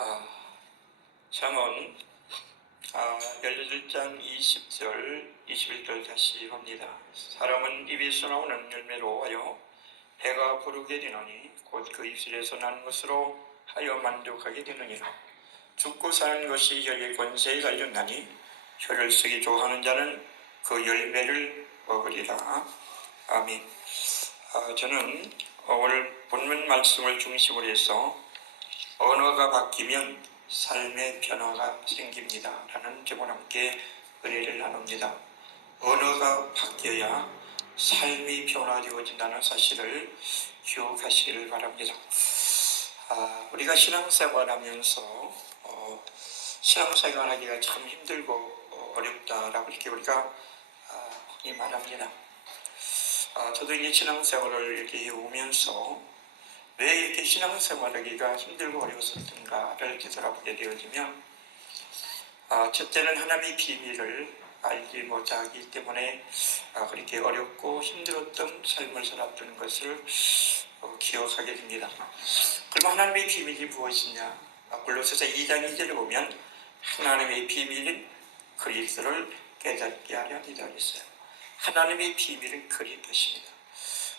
아, 잠언 18장 20절 21절 다시 봅니다. 사람은 입에서 나오는 열매로 하여 배가 부르게 되느니 곧 그 입술에서 난 것으로 하여 만족하게 되느니라. 죽고 사는 것이 혀의 권세에 달렸나니 혀를 쓰기 좋아하는 자는 그 열매를 먹으리라. 아멘. 저는 오늘 본문 말씀을 중심으로 해서 언어가 바뀌면 삶의 변화가 생깁니다 라는 제목과 함께 은혜를 나눕니다. 언어가 바뀌어야 삶이 변화되어진다는 사실을 기억하시기를 바랍니다. 우리가 신앙생활하면서 신앙생활하기가 참 힘들고 어렵다라고 이렇게 우리가 흔히 말합니다. 저도 이제 신앙생활을 이렇게 해오면서 왜 이렇게 신앙생활하기가 힘들고 어려웠었던가를 되돌아보게 되어지면 첫째는 하나님의 비밀을 알지 못하기 때문에 그렇게 어렵고 힘들었던 삶을 살았던 것을 기억하게 됩니다. 그럼 하나님의 비밀이 무엇이냐? 골로새서 2장 2절에 보면 하나님의 비밀은 그리스도를 깨닫게 하려 함이라 했어요. 하나님의 비밀은 그리스도십니다.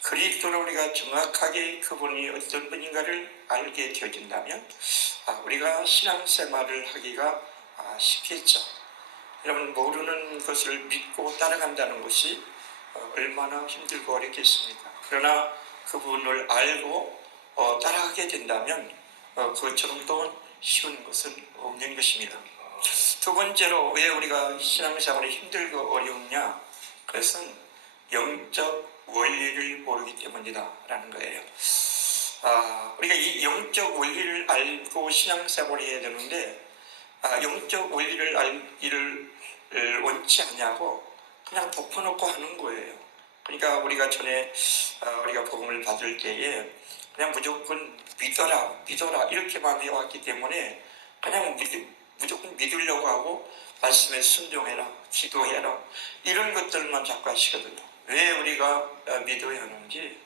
그리스도를 우리가 정확하게 그분이 어떤 분인가를 알게 되어진다면 우리가 신앙생활을 하기가 쉽겠죠. 여러분, 모르는 것을 믿고 따라간다는 것이 얼마나 힘들고 어렵겠습니까? 그러나 그분을 알고 따라가게 된다면 그것처럼 또 쉬운 것은 없는 것입니다. 두 번째로 왜 우리가 신앙생활이 힘들고 어려우냐? 그것은 영적 원리를 모르기 때문이다 라는 거예요. 우리가 이 영적 원리를 알고 신앙생활을 해야 되는데 영적 원리를 알기를 원치 않냐고 그냥 덮어놓고 하는 거예요. 그러니까 우리가 전에 우리가 복음을 받을 때에 그냥 무조건 믿어라 이렇게만 해왔기 때문에 그냥 무조건 믿으려고 하고 말씀에 순종해라, 기도해라 이런 것들만 자꾸 하시거든요. 왜 우리가 믿어야 하는지,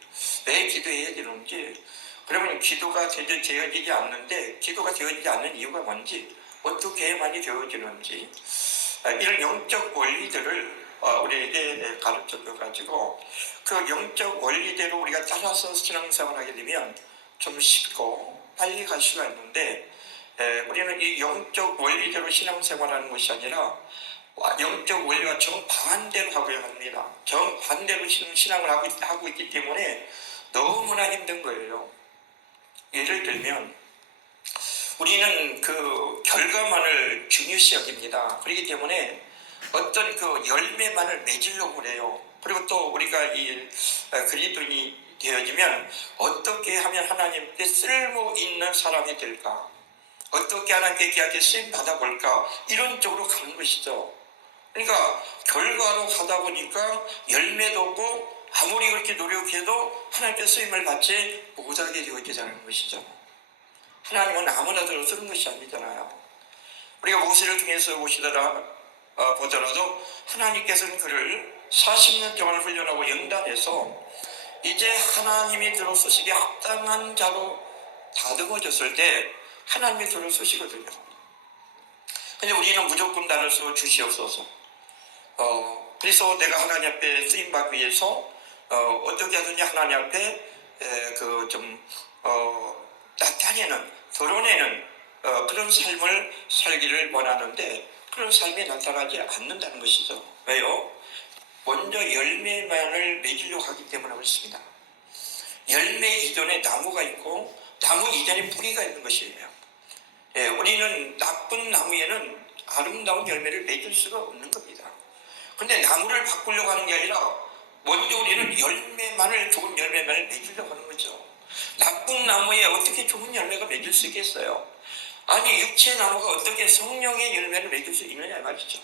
왜 기도해야 되는지, 그러면 기도가 되어지지 않는데 기도가 되어지지 않는 이유가 뭔지, 어떻게 많이 되어지는지 이런 영적 원리들을 우리에게 가르쳐줘가지고 그 영적 원리대로 우리가 따라서 신앙생활을 하게 되면 좀 쉽고 빨리 갈 수가 있는데 우리는 이 영적 원리대로 신앙생활하는 것이 아니라 영적 원리와 정반대로 하고야 합니다. 정반대로 신앙을 하고 있기 때문에 너무나 힘든 거예요. 예를 들면 우리는 그 결과만을 중요시 여깁니다. 그렇기 때문에 어떤 그 열매만을 맺으려고 그래요. 그리고 또 우리가 이 그리스도인이 되어지면 어떻게 하면 하나님께 쓸모 있는 사람이 될까? 어떻게 하나님께 귀하게 쓰임 받아볼까? 이런 쪽으로 가는 것이죠. 그러니까 결과로 가다 보니까 열매도 없고 아무리 그렇게 노력해도 하나님께 쓰임을 받지 못하게 되어지자는 것이죠. 하나님은 아무나 들어 쓰는 것이 아니잖아요. 우리가 모세를 통해서 보더라도 하나님께서는 그를 40년 동안 훈련하고 연단해서 이제 하나님이 들어 쓰시기에 합당한 자로 다듬어졌을 때 하나님이 들어 쓰시거든요. 근데 우리는 무조건 나를 써 주시옵소서. 그래서 내가 하나님 앞에 쓰임받기 위해서 어떻게 하든지 하나님 앞에 나타내는, 드러내는 그런 삶을 살기를 원하는데 그런 삶이 나타나지 않는다는 것이죠. 왜요? 먼저 열매만을 맺으려고 하기 때문에 그렇습니다. 열매 이전에 나무가 있고 나무 이전에 뿌리가 있는 것이에요. 우리는 나쁜 나무에는 아름다운 열매를 맺을 수가 없는 겁니다. 근데 나무를 바꾸려고 하는 게 아니라 먼저 우리는 좋은 열매만을 맺으려고 하는 거죠. 나쁜 나무에 어떻게 좋은 열매가 맺을 수 있겠어요? 아니, 육체 나무가 어떻게 성령의 열매를 맺을 수 있느냐 말이죠.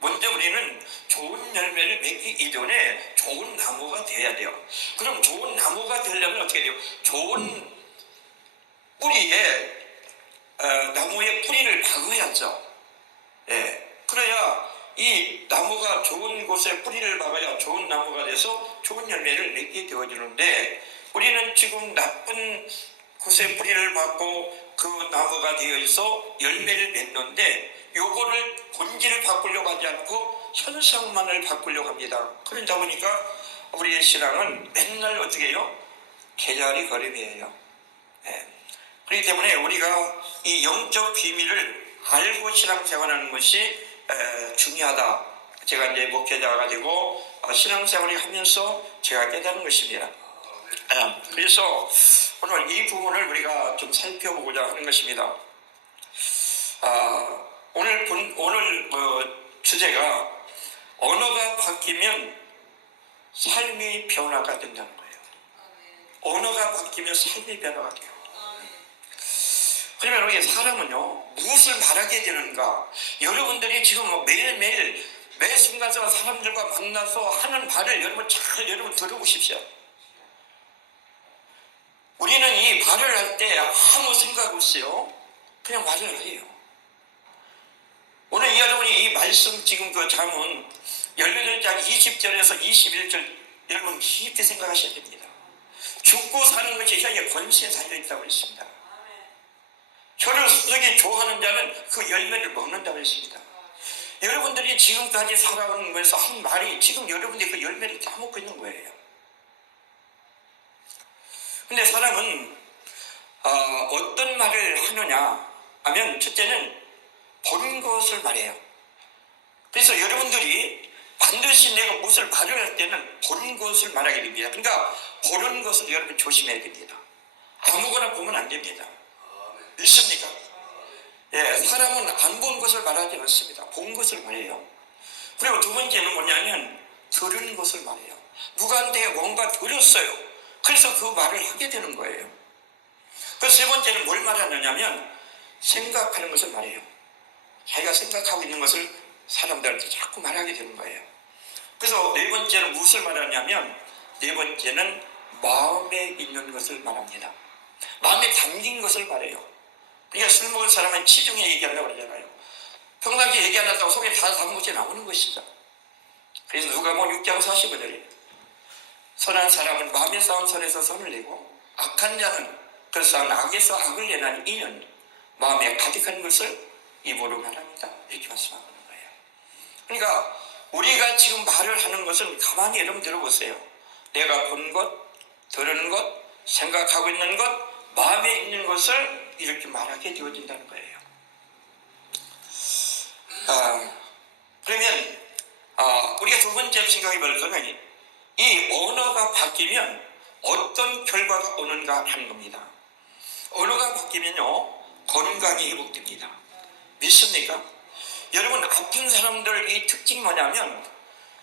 먼저 우리는 좋은 열매를 맺기 이전에 좋은 나무가 돼야 돼요. 그럼 좋은 나무가 되려면 어떻게 돼요? 좋은 뿌리에 나무의 뿌리를 박아야죠. 그래야 이 나무가 좋은 곳에 뿌리를 박아야 좋은 나무가 돼서 좋은 열매를 맺게 되어지는데 우리는 지금 나쁜 그새 뿌리를 받고 그 나무가 되어 있어 열매를 맺는데 요거를 본질을 바꾸려고 하지 않고 현상만을 바꾸려고 합니다. 그러다 보니까 우리의 신앙은 맨날 어떻게 해요? 개자리 걸음이에요. 네. 그렇기 때문에 우리가 이 영적 비밀을 알고 신앙생활하는 것이 중요하다. 제가 이제 목회자가 되고 신앙생활을 하면서 제가 깨달은 것입니다. 그래서 오늘 이 부분을 우리가 좀 살펴보고자 하는 것입니다. 오늘 주제가 언어가 바뀌면 삶이 변화가 된다는 거예요. 언어가 바뀌면 삶이 변화가 돼요. 그러면 우리 사람은요, 무엇을 말하게 되는가? 여러분들이 지금 매일매일 매 순간순간 사람들과 만나서 하는 말을 여러분 들어보십시오. 우리는 이 말을 할 때 아무 생각 없이요, 그냥 말을 해요. 오늘 여러분이 이 말씀 지금 그 잠언 18장 20절에서 21절 여러분 깊이 생각하셔야 됩니다. 죽고 사는 것이 혀의 권세에 달려있다고 했습니다. 혀를 쓰기 좋아하는 자는 그 열매를 먹는다고 했습니다. 여러분들이 지금까지 살아오는 것에서 한 말이 지금 여러분들이 그 열매를 따먹고 있는 거예요. 근데 사람은 어떤 말을 하느냐 하면 첫째는 본 것을 말해요. 그래서 여러분들이 반드시 내가 무엇을 말을 할 때는 본 것을 말하게 됩니다. 그러니까 보는 것을 여러분 조심해야 됩니다. 아무거나 보면 안 됩니다. 믿습니까? 예, 사람은 안 본 것을 말하지 않습니다. 본 것을 말해요. 그리고 두 번째는 뭐냐면 들은 것을 말해요. 누구한테 뭔가 들었어요. 그래서 그 말을 하게 되는 거예요. 그래서 세 번째는 뭘 말하느냐면 생각하는 것을 말해요. 자기가 생각하고 있는 것을 사람들한테 자꾸 말하게 되는 거예요. 그래서 네 번째는 무엇을 말하냐면 네 번째는 마음에 있는 것을 말합니다. 마음에 담긴 것을 말해요. 그러니까 술 먹은 사람은 치중에 얘기한다고 그러잖아요. 평상시에 얘기 안 한다고 속에 다 담은 것이 나오는 것이죠. 그래서 누가복음 6장 45절에 선한 사람은 마음에 쌓은 선에서 선을 내고 악한 자는 그 쌓은 악에서 악을 내나니 이는 마음에 가득한 것을 입으로 말합니다. 이렇게 말씀하고 있는 거예요. 그러니까 우리가 지금 말을 하는 것은 가만히 여러분 들어보세요. 내가 본 것, 들은 것, 생각하고 있는 것, 마음에 있는 것을 이렇게 말하게 되어진다는 거예요. 그러면 우리가 두 번째로 생각해 볼 거는 이 언어가 바뀌면 어떤 결과가 오는가 하는 겁니다. 언어가 바뀌면요, 건강이 회복됩니다. 믿습니까? 여러분, 아픈 사람들 이 특징이 뭐냐면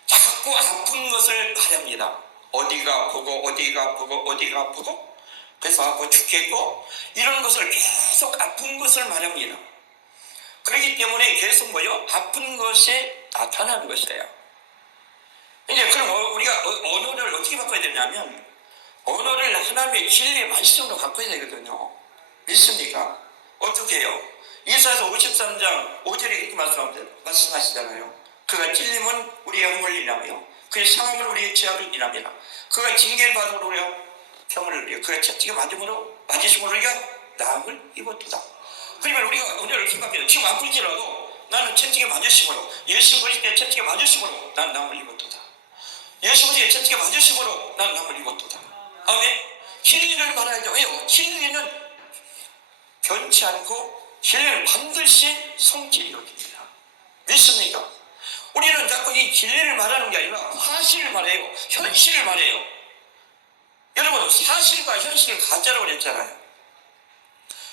자꾸 아픈 것을 말합니다. 어디가 아프고 어디가 아프고 어디가 아프고 그래서 아파 죽겠고 이런 것을 계속 아픈 것을 말합니다. 그렇기 때문에 계속 아픈 것이 나타나는 것이에요. 이제 그럼 우리가 언어를 어떻게 바꿔야 되냐면 언어를 하나님의 진리의 말씀으로 바꿔야 되거든요. 믿습니까? 어떻게 해요? 이사야서 53장 5절에 이렇게 말씀하시잖아요. 그가 찔림은 우리의 허물을 인하며 그의 상함은 우리의 죄악을 인합니다. 그가 징계를 받음으로 우리가 평안을 누려 그가 채찍에 맞으심으로 우리가 나음을 입었도다. 그러면 우리가 오늘 생각해요. 지금 아플지라도 나는 채찍에 맞으심으로 예수 그리스도의 채찍에 맞으심으로 난 나음을 입었도다. 예수 그리스도의 채찍에 맞으심으로 난 나음을 입었도다. 아멘. 진리를 말해야죠. 왜요? 진리는 변치 않고 진리는 반드시 성취를 이루어집니다. 믿습니까? 우리는 자꾸 이 진리를 말하는 게 아니라 사실을 말해요. 현실을 말해요. 여러분, 사실과 현실을 가짜라고 그랬잖아요.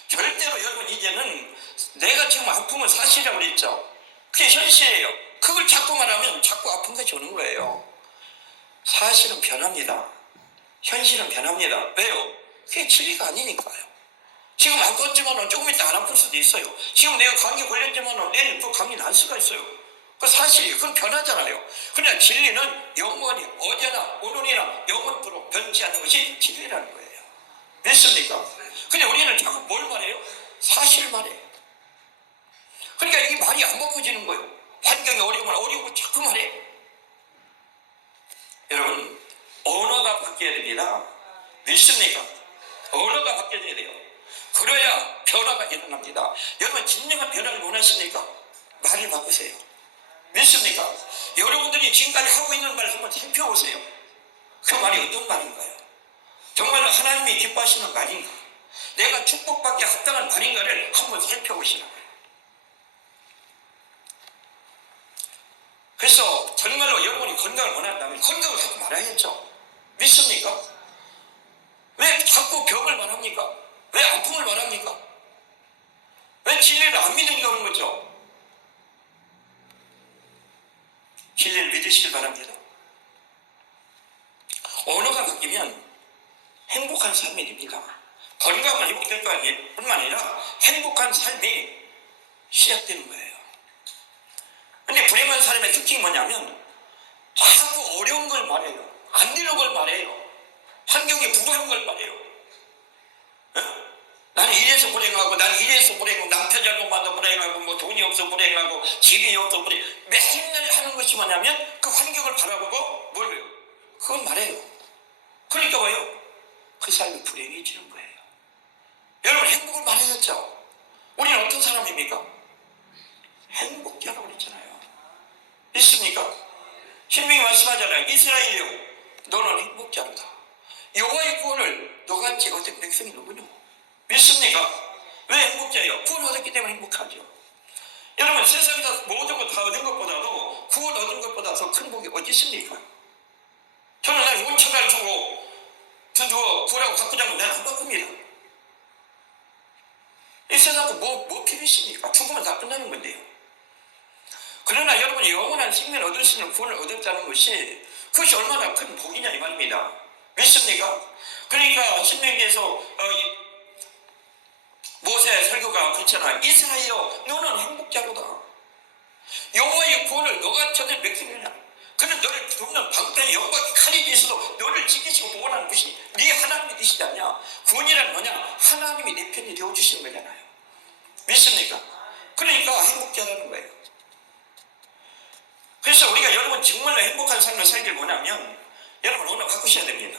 절대로 여러분 이제는 내가 지금 아프면 사실이라고 그랬죠. 그게 현실이에요. 그걸 자꾸 말하면 자꾸 아픈 것이 오는 거예요. 사실은 변합니다. 현실은 변합니다. 왜요? 그게 진리가 아니니까요. 지금 아팠지만 조금 있다 안 아플 수도 있어요. 지금 내가 감기 걸렸지만 내일 또 감기 날 수가 있어요. 그 사실이 그건 변하잖아요. 그러나 진리는 영원히 어제나 오늘이나 영원토록 변치 않는 것이 진리라는 거예요. 됐습니까? 근데 우리는 자꾸 뭘 말해요? 사실 말해요. 그러니까 이 말이 안 바꿔지는 거예요. 환경이 어려우면 어려우고 자꾸 말해. 여러분, 언어가 바뀌어야 됩니다. 믿습니까? 언어가 바뀌어야 돼요. 그래야 변화가 일어납니다. 여러분 진정한 변화를 원하십니까? 말을 바꾸세요. 믿습니까? 여러분들이 지금까지 하고 있는 말 한번 살펴보세요. 그 말이 어떤 말인가요? 정말로 하나님이 기뻐하시는 말인가? 내가 축복받기 합당한 말인가를 한번 살펴보시라고요. 그래서 정말로 여러분이 건강을 원한다면 건강을 하지 말아야겠죠. 믿습니까? 왜 자꾸 병을 말합니까? 왜 아픔을 말합니까? 왜 진리를 안 믿으니까 그런 거죠? 진리를 믿으시길 바랍니다. 언어가 바뀌면 행복한 삶이 됩니다. 건강만 회복될 뿐만 아니라 행복한 삶이 시작되는 거예요. 근데 불행한 사람의 특징이 뭐냐면 자꾸 어려운 걸 말해요. 안 되는 걸 말해요. 환경에 불우한 걸 말해요. 어? 나는 이래서 불행하고, 나는 이래서 불행하고, 남편 잘못 만나 불행하고, 뭐 돈이 없어 불행하고, 집이 없어 불행. 맨날 하는 것이 뭐냐면 그 환경을 바라보고 뭘 해요? 그걸 말해요. 그러니까 뭐예요? 그 삶이 불행해지는 거예요. 여러분 행복을 말해야죠. 우리는 어떤 사람입니까? 행복자라고 그랬잖아요. 있습니까? 신명이 말씀하잖아요. 이스라엘이여 너는 행복자로다. 여호와의 구원을 너같이 얻은 백성이 누구냐? 믿습니까? 왜 행복자예요? 구원 얻었기 때문에 행복하죠. 여러분 세상에서 모든 것 다 얻은 것보다도 구원 얻은 것보다 더 큰 복이 어디 있습니까? 저는 난 원천을 주고 돈 주고 구원하고 바꾸자면 나는 안 바꿉니다. 이 세상도 뭐 필요 있습니까? 죽으면 다 끝나는 건데요. 그러나 여러분이 영원한 생명을 얻을 수 있는 구원을 얻었다는 것이 그것이 얼마나 큰 복이냐 이 말입니다. 믿습니까? 그러니까 신명기에서 모세 설교가 그렇잖아. 이스라엘여 너는 행복자로다. 여호와의 구원을 너가 찾은 백성이냐. 그는 너를 돕는 방패의 영광의 칼이 있어도 너를 지키시고 보호하는 것이 네 하나님이 되시지 않냐. 구원이란 뭐냐? 하나님이 내 편이 되어주시는 거잖아요. 믿습니까? 그러니까 행복자라는 거예요. 그래서 우리가 여러분 정말로 행복한 삶을 살길 원하면 여러분 오늘 바꾸셔야 됩니다.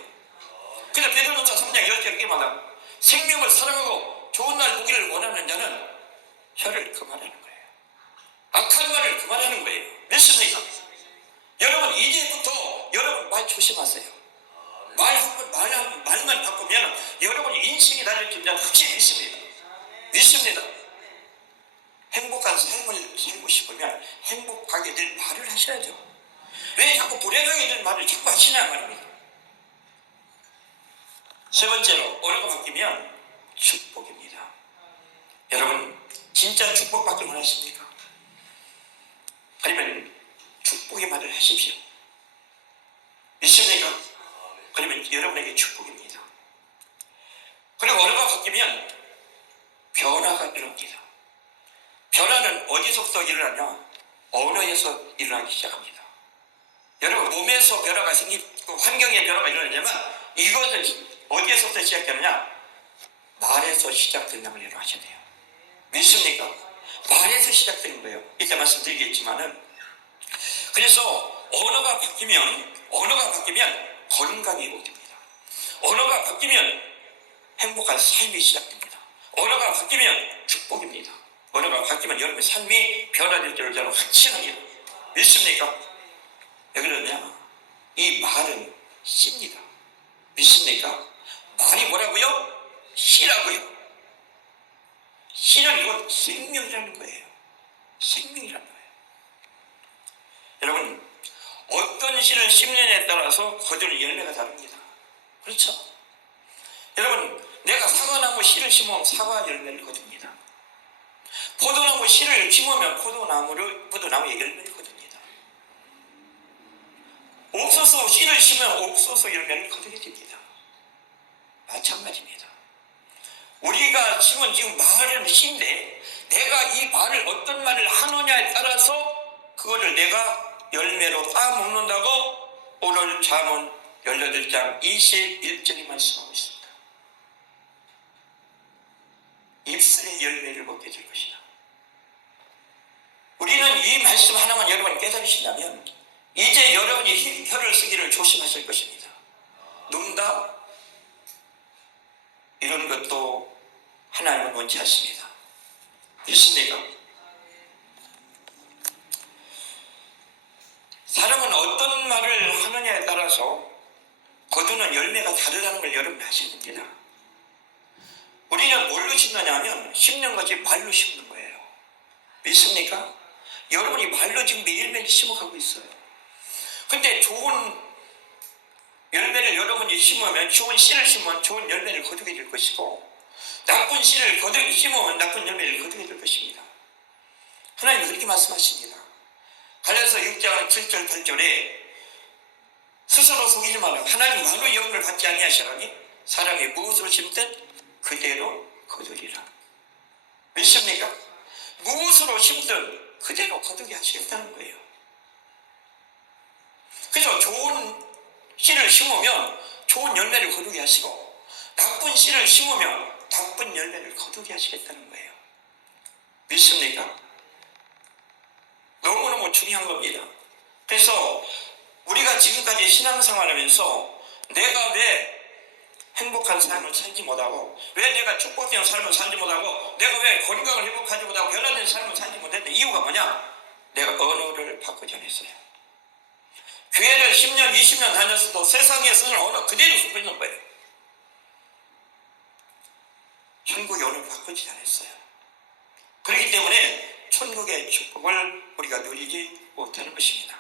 그래서 베드로전서 3장 10절 말합니다. 생명을 사랑하고 좋은 날 보기를 원하는 자는 혀를 그만하는 거예요. 악한 말을 그만하는 거예요. 믿습니까? 여러분 이제부터 여러분 말 조심하세요. 말만 바꾸면 여러분이 인생이 달려진 자는 확실히 믿습니다. 믿습니다. 행복한 삶을 살고 싶으면 행복하게 될 말을 하셔야죠. 왜 자꾸 불행하게 될 말을 자꾸 하시냐 말입니다. 세 번째로 언어가 바뀌면 축복입니다. 여러분 진짜 축복받기 원하십니까? 아니면 축복의 말을 하십시오. 믿습니까? 그러면 여러분에게 축복입니다. 그리고 언어가 바뀌면 변화가 일어납니다. 변화는 어디서부터 일어나냐? 언어에서 일어나기 시작합니다. 여러분 몸에서 변화가 생기고 환경에 변화가 일어나냐면 이것은 어디에서부터 시작되느냐? 말에서 시작된다는 걸 하셔야 돼요. 믿습니까? 말에서 시작되는 거예요. 이때 말씀드리겠지만은 그래서 언어가 바뀌면 건강이 회복됩니다. 언어가 바뀌면 행복한 삶이 시작됩니다. 언어가 바뀌면 축복입니다. 언어가 바뀌면 여러분의 삶이 변화될 줄을 저는 확신합니다. 믿습니까? 왜 그러냐? 이 말은 씨입니다. 믿습니까? 말이 뭐라고요? 씨라고요. 씨는 이건 생명이라는 거예요. 생명이라는 거예요. 여러분 어떤 씨를 심느냐에 따라서 거두는 열매가 다릅니다. 그렇죠? 여러분 내가 사과나무 씨를 심으면 사과 열매를 거둡니다. 포도나무 씨를 심으면 포도나무의 열매를 거둡니다. 옥수수 씨를 심으면 옥수수 열매를 거두게 됩니다. 마찬가지입니다. 우리가 심은 지금 말은 씨인데 내가 이 말을 어떤 말을 하느냐에 따라서 그거를 내가 열매로 따먹는다고 오늘 잠언 18장 21절이 말씀하고 있습니다. 입술의 열매를 먹게 될 것이다. 우리는 이 말씀 하나만 여러분이 깨달으신다면 이제 여러분이 혀를 쓰기를 조심하실 것입니다. 눈다 이런 것도 하나님은 원치 않습니다. 믿습니까? 사람은 어떤 말을 하느냐에 따라서 거두는 열매가 다르다는 걸 여러분이 아셔야 됩니다. 우리는 뭘로 심느냐 하면 심는 것이 말로 심는 거예요. 믿습니까? 여러분이 말로 지금 매일매일 심어가고 있어요. 근데 좋은 열매를 여러분이 심으면, 좋은 씨를 심으면 좋은 열매를 거두게 될 것이고, 나쁜 씨를 심으면 나쁜 열매를 거두게 될 것입니다. 하나님은 그렇게 말씀하십니다. 갈라디아서 6장 7절 8절에 스스로 속이지 말라. 하나님 말로 영을 받지 아니하시라니 사람이 무엇으로 심든 그대로 거두리라. 믿습니까? 무엇으로 심든 그대로 거두게 하시겠다는 거예요. 그래서 좋은 씨를 심으면 좋은 열매를 거두게 하시고, 나쁜 씨를 심으면 나쁜 열매를 거두게 하시겠다는 거예요. 믿습니까? 너무너무 중요한 겁니다. 그래서 우리가 지금까지 신앙생활하면서 내가 왜 행복한 삶을 살지 못하고, 왜 내가 축복된 삶을 살지 못하고, 내가 왜 건강을 회복하지 못하고 변화된 삶을 살지 못했는데, 이유가 뭐냐? 내가 언어를 바꾸지 않았어요. 교회를 10년, 20년 다녔어도 세상에 쓰는 언어 그대로 쓰고 있는 거예요. 천국의 언어를 바꾸지 않았어요. 그렇기 때문에 천국의 축복을 우리가 누리지 못하는 것입니다.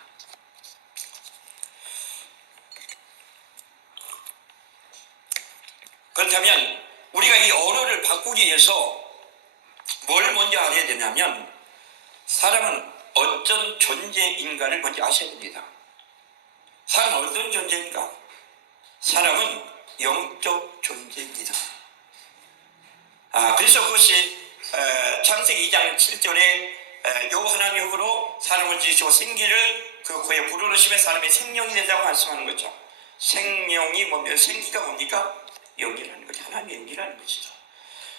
그렇다면 우리가 이 언어를 바꾸기 위해서 뭘 먼저 알아야 되냐면, 사람은 어떤 존재인가를 먼저 아셔야 됩니다. 사람은 어떤 존재인가? 사람은 영적 존재입니다. 그래서 그것이 창세기 2장 7절에 요 하나님의 흙으로 사람을 지으시고 생기를 그 코에 불어넣으시면 사람이 생명이 된다고 말씀하는 거죠. 생명이 뭡니까? 생기가 뭡니까? 영이라는 거죠. 하나님의 영이라는 것이죠.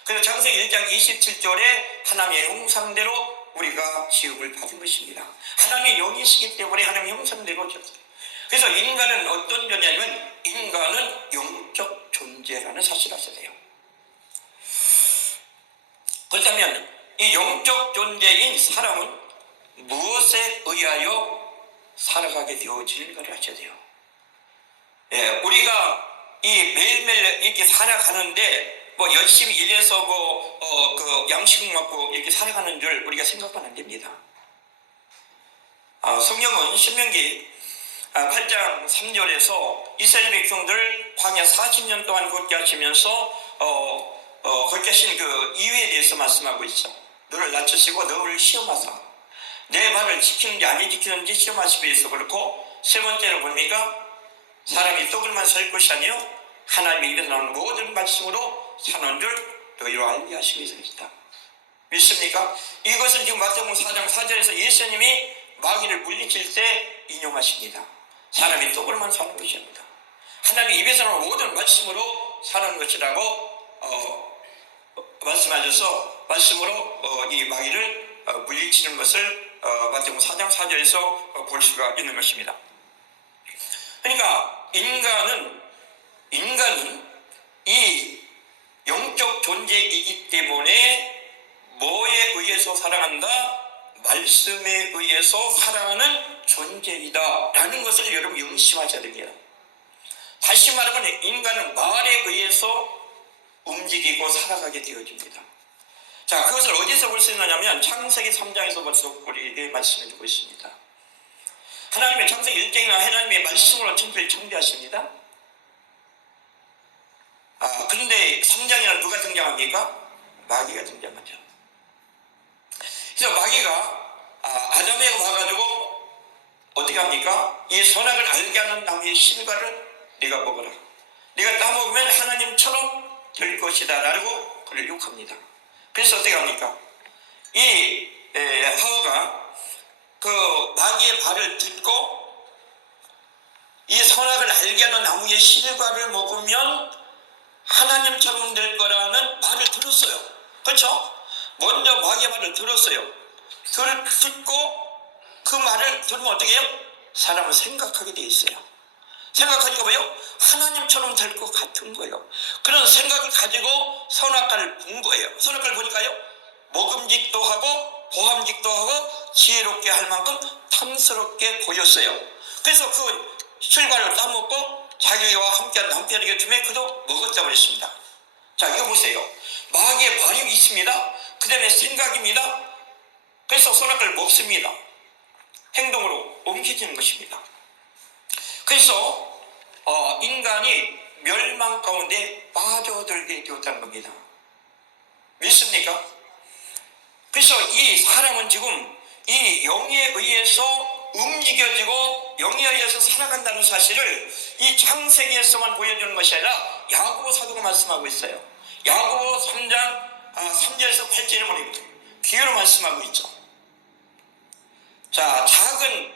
그래서 창세기 1장 27절에 하나님의 형상대로 우리가 지음을 받은 것입니다. 하나님의 영이시기 때문에 하나님의 형상대로 지었어요. 그래서 인간은 어떤 존재냐면, 인간은 영적 존재라는 사실을 아셔야 돼요. 그렇다면 이 영적 존재인 사람은 무엇에 의하여 살아가게 되어지는가를 아셔야 돼요. 우리가 이 매일매일 이렇게 살아가는데 열심히 일해서 그 양식 먹고 이렇게 살아가는 줄 우리가 생각하면 안 됩니다. 성경은 신명기 8장 3절에서 이스라엘 백성들 광야 40년 동안 걷게 하시면서 걷게 하신 그 이유에 대해서 말씀하고 있죠. 너를 낮추시고 너를 시험하사 내 말을 지키는지 안 지키는지 시험하시기 위해서 그렇고, 세 번째로 뭡니까? 사람이 떡을만 살 것이 아니요 하나님의 입에서 나오는 모든 말씀으로 사는 줄 너희로 알게 하시기 위해서 있다. 믿습니까? 이것은 지금 마태복음 4장 4절에서 예수님이 마귀를 물리칠 때 인용하십니다. 사람이 떡으로만 사는 것이 아니다. 하나님의 입에서 나오는 모든 말씀으로 사는 것이라고 말씀하셔서 말씀으로 이 마귀를 물리치는 것을 마태복음 4장 4절에서 볼 수가 있는 것입니다. 그러니까 인간은 이 영적 존재이기 때문에 뭐에 의해서 살아간다? 말씀에 의해서 살아가는 존재이다 라는 것을 여러분 명심하셔야 됩니다. 다시 말하면 인간은 말에 의해서 움직이고 살아가게 되어집니다. 자, 그것을 어디서 볼 수 있느냐면 창세기 3장에서 벌써 우리에게 말씀해 주고 있습니다. 하나님의 창세기 1장이나 하나님의 말씀으로 천지를 창조하십니다. 그런데 3장에는 누가 등장합니까? 마귀가 등장하죠. 그래서 마귀가 아담에게 와가지고 어떻게 합니까? 이 선악을 알게 하는 나무의 실과를 네가 먹어라. 네가 따먹으면 하나님처럼 될 것이다 라고 그를 욕합니다. 그래서 어떻게 합니까? 이 하와가 그 마귀의 발을 딛고 이 선악을 알게 하는 나무의 실과를 먹으면 하나님처럼 될 거라는 말을 들었어요. 그렇죠? 먼저 마귀의 말을 들었어요. 듣고 그 말을 들으면 어떻게 해요? 사람은 생각하게 돼 있어요. 생각하니까 뭐예요? 하나님처럼 될 것 같은 거예요. 그런 생각을 가지고 선악과를 본 거예요. 선악과를 보니까요, 먹음직도 하고 보함직도 하고 지혜롭게 할 만큼 탐스럽게 보였어요. 그래서 그 실과를 따먹고 자기와 함께한 남편에게 주매 그도 먹었다고 했습니다. 자, 이거 보세요. 마귀의 반응이 있습니다. 그 다음에 생각입니다. 그래서 선악과를 먹습니다. 행동으로 옮겨지는 것입니다. 그래서 인간이 멸망 가운데 빠져들게 되었다는 겁니다. 믿습니까? 그래서 이 사람은 지금 이 영에 의해서 움직여지고 영에 의해서 살아간다는 사실을 이 창세기에서만 보여주는 것이 아니라 야고보 사도가 말씀하고 있어요. 야고보 3장 3절에서 8절에 보면 비유로 말씀하고 있죠. 자, 작은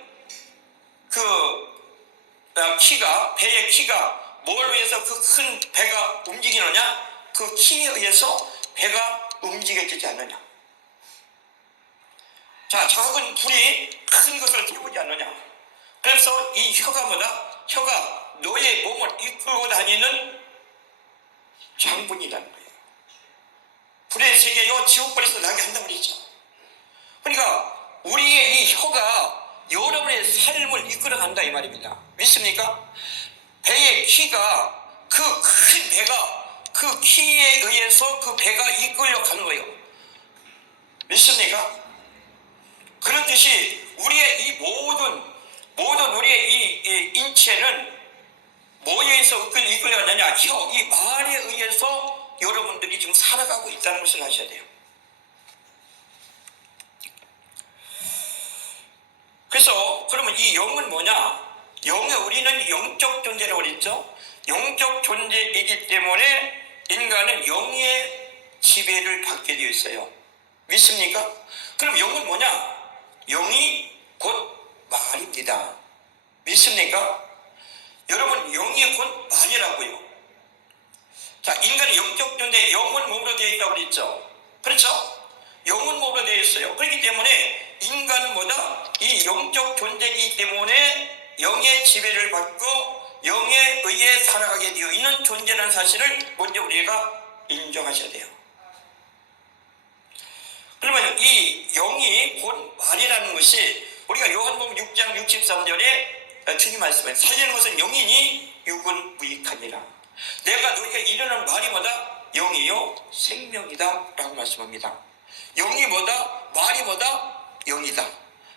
키가, 배의 키가 뭘 위해서 그 큰 배가 움직이느냐? 그 키에 의해서 배가 움직여지지 않느냐? 자, 작은 불이 큰 것을 태우지 않느냐? 그래서 이 혀가 뭐다? 혀가 너의 몸을 이끌고 다니는 장군이라는 거예요. 불의 세계요 지옥불에서 나게 한다고 그랬죠. 그러니까 우리의 이 혀가 여러분의 삶을 이끌어간다 이 말입니다. 믿습니까? 배의 키가 그 큰 배가 그 키에 의해서 그 배가 이끌려 가는 거예요. 믿습니까? 그렇듯이 우리의 이 모든 우리의 이 인체는 뭐에 의해서 이끌려가느냐? 혀, 이 말에 의해서 여러분들이 지금 살아가고 있다는 것을 아셔야 돼요. 그래서 그러면 이 영은 뭐냐? 우리는 영적 존재라고 그랬죠. 영적 존재이기 때문에 인간은 영의 지배를 받게 되어 있어요. 믿습니까? 그럼 영은 뭐냐? 영이 곧 말입니다. 믿습니까? 여러분, 영이 곧 말이라고요. 자, 인간은 영적 존재, 영은 몸으로 되어 있다고 그랬죠. 그렇죠? 영은 몸으로 되어 있어요. 그렇기 때문에 인간은 뭐다? 이 영적 존재이기 때문에 영의 지배를 받고 영에 의해 살아가게 되어 있는 존재라는 사실을 먼저 우리가 인정하셔야 돼요. 그러면 이 영이 곧 말이라는 것이 우리가 요한복음 6장 63절에 주님 말씀에 살리는 것은 영이니 육은 무익하니라. 내가 너희에게 이르는 말이 뭐다? 영이요 생명이다 라고 말씀합니다. 영이 뭐다? 말이 뭐다? 영이다.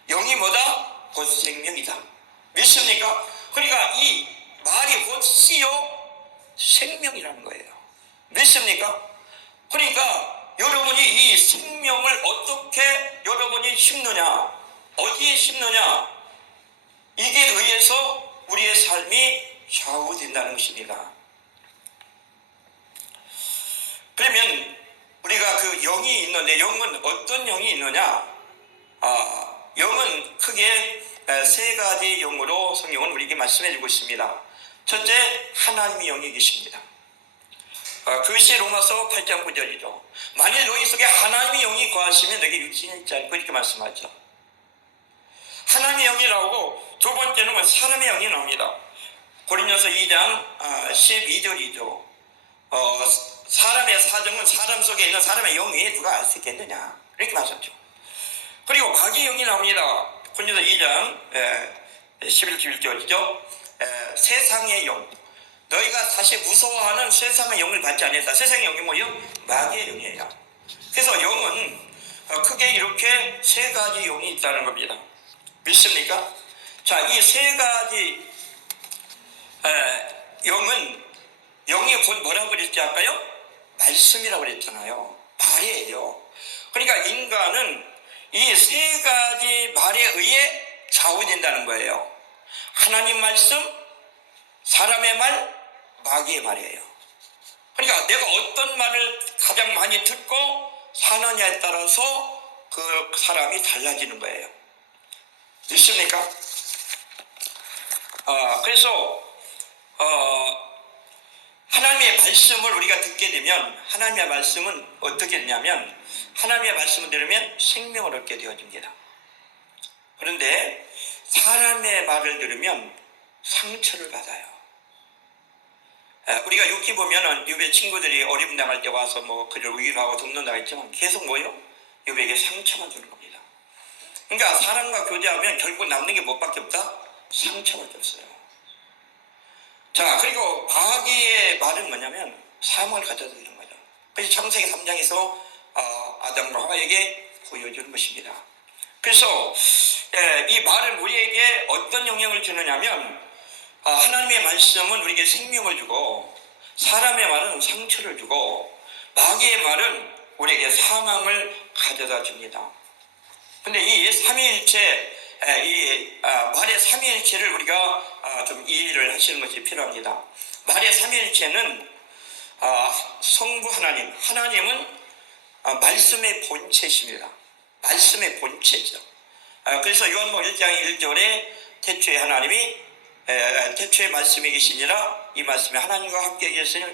영이 뭐다? 곧 생명이다. 믿습니까? 그러니까 이 말이 곧 씨요 생명이라는 거예요. 믿습니까? 그러니까 여러분이 이 생명을 어떻게 여러분이 심느냐, 어디에 심느냐, 이게 의해서 우리의 삶이 좌우된다는 것입니다. 그러면 우리가 그 영이 있는데 영은 어떤 영이 있느냐? 영은 크게 세 가지 영으로 성경은 우리에게 말씀해주고 있습니다. 첫째, 하나님의 영이 계십니다. 그것이 로마서 8장 9절이죠. 만일 너희 속에 하나님의 영이 거하시면 너에게 육신이 있지 않고 이렇게 말씀하죠. 하나님의 영이 나오고 두 번째는 사람의 영이 나옵니다. 고린도서 2장 12절이죠. 사람의 사정은 사람 속에 있는 사람의 영 외에 누가 알 수 있겠느냐 이렇게 말했죠. 그리고 마귀의 영이 나옵니다. 고린도서 2장 11, 11절이죠. 세상의 영, 너희가 사실 무서워하는 세상의 영을 받지 않았다. 세상의 영이 뭐예요? 마귀의 영이에요. 그래서 영은 크게 이렇게 세 가지 영이 있다는 겁니다. 믿습니까? 자, 이 세 가지 영은 영이 곧 뭐라고 그랬지 아까요? 말씀이라고 그랬잖아요. 말이에요. 그러니까 인간은 이 세 가지 말에 의해 좌우된다는 거예요. 하나님 말씀, 사람의 말, 마귀의 말이에요. 그러니까 내가 어떤 말을 가장 많이 듣고 사느냐에 따라서 그 사람이 달라지는 거예요. 믿습니까? 그래서 하나님의 말씀을 우리가 듣게 되면 하나님의 말씀은 어떻게 되냐면 하나님의 말씀을 들으면 생명을 얻게 되어집니다. 그런데 사람의 말을 들으면 상처를 받아요. 우리가 육기 보면은 유배 친구들이 어려움 당할 때 와서 뭐 그를 위로하고 돕는다고 했지만 계속 뭐요? 유배에게 상처만 주는 겁니다. 그러니까 사람과 교제하면 결국 남는 게 뭐밖에 없다? 상처밖에 없어요. 자, 그리고 마귀의 말은 뭐냐면 사망을 가져다 주는 거죠. 그래서 창세기 3장에서 아담과 하와에게 보여주는 것입니다. 그래서 이 말은 우리에게 어떤 영향을 주느냐면 하나님의 말씀은 우리에게 생명을 주고 사람의 말은 상처를 주고 마귀의 말은 우리에게 사망을 가져다 줍니다. 근데 이 삼위일체, 말의 삼위일체를 우리가 좀 이해를 하시는 것이 필요합니다. 말의 삼위일체는 성부 하나님은 말씀의 본체십니다. 말씀의 본체죠. 그래서 요한복음 1장 1절에 태초에 하나님이 태초에 말씀이 계시니라 이 말씀이 하나님과 함께 계시니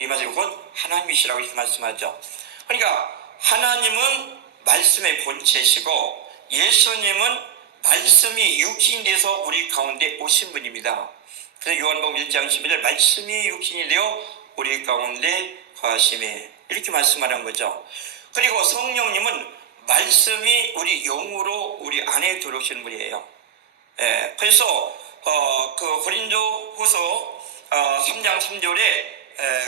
이 말씀이 곧 하나님이시라고 이렇게 말씀하죠. 그러니까 하나님은 말씀의 본체시고 예수님은 말씀이 육신이 돼서 우리 가운데 오신 분입니다. 그래서 요한복음 1장 11절 말씀이 육신이 되어 우리 가운데 거하심에 이렇게 말씀하는 거죠. 그리고 성령님은 말씀이 우리 영으로 우리 안에 들어오시는 분이에요. 그래서 그 고린도후서 3장 3절에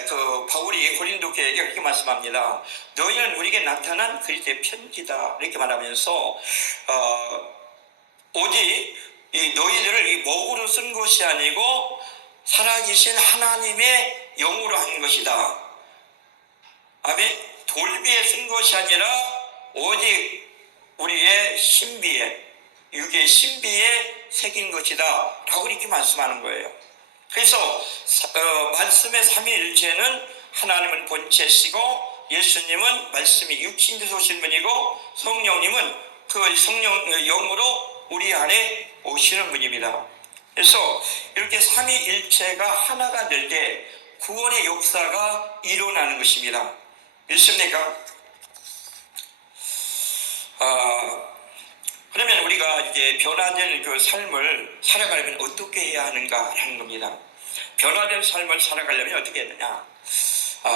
그 바울이 고린도 교회에게 그렇게 말씀합니다. 너희는 우리에게 나타난 그리스도의 편지다 이렇게 말하면서 오직 이 너희들을 이 목으로 쓴 것이 아니고 살아계신 하나님의 영으로 한 것이다. 아멘. 돌비에 쓴 것이 아니라 오직 우리의 신비에 육의 신비에 새긴 것이다 라고 이렇게 말씀하는 거예요. 그래서 말씀의 삼위일체는 하나님은 본체시고 예수님은 말씀이 육신에서 오신 분이고 성령님은 그 성령 영으로 우리 안에 오시는 분입니다. 그래서 이렇게 삼위일체가 하나가 될 때 구원의 역사가 일어나는 것입니다. 믿습니까? 그러면 우리가 이제 변화된 그 삶을 살아가려면 어떻게 해야 하는가 하는 겁니다. 변화된 삶을 살아가려면 어떻게 해야 되냐?